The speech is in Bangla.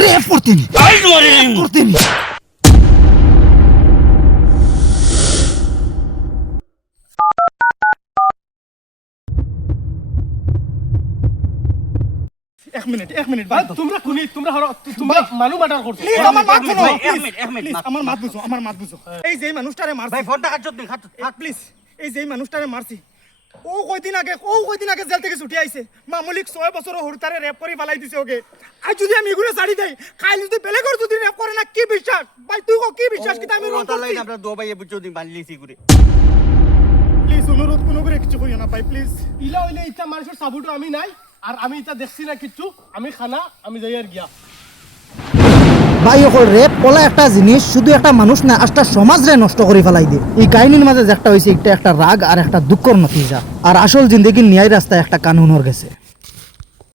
রেপ করতেনি করতেনি এক মিনিট ভাই তোমরা খুনি তোমরা তোমরা মানু মার্ডার করছো আমার মাত শুনো এক মিনিট আমার মাত বুঝো এই যে মানুষটারে মারছি ভাই ফোনটা কাট দিন হাত প্লিজ এই যে মানুষটারে মারছি ও কয়দিন আগে জেল থেকে ছুটি আইছে মামুলিক 6 বছর হরতারে রেপ করে ফালাই দিছে ওকে আর যদি আমি এগুলো ছাড়ি দেই কাল যদি বেলেগর যদি রেপ করে না কি বিশ্বাস ভাই তুই কি বিশ্বাস কি আমি রং করছি আমরা দো ভাই বুঝছো দিন বানলিছি করে প্লিজ অনুরোধ কোনো করে কিছু কইও না ভাই প্লিজ ইলা হইলে ইচ্ছা মানুষের সাবুটো আমি নাই আর আমি এটা দেখছি না কিছু আমি খানা আমি যাই আর গিয়া ভাই অকল রেপ বলা একটা জিনিস শুধু একটা মানুষ না একটা সমাজরে নষ্ট করে ফেলাই দিয়ে এই কাহিনীর মাঝে যে একটা হয়েছে একটা রাগ আর একটা দুঃখর নতিজা আর আসল জিন্দগির ন্যায় রাস্তায় একটা কানুনর গেছে।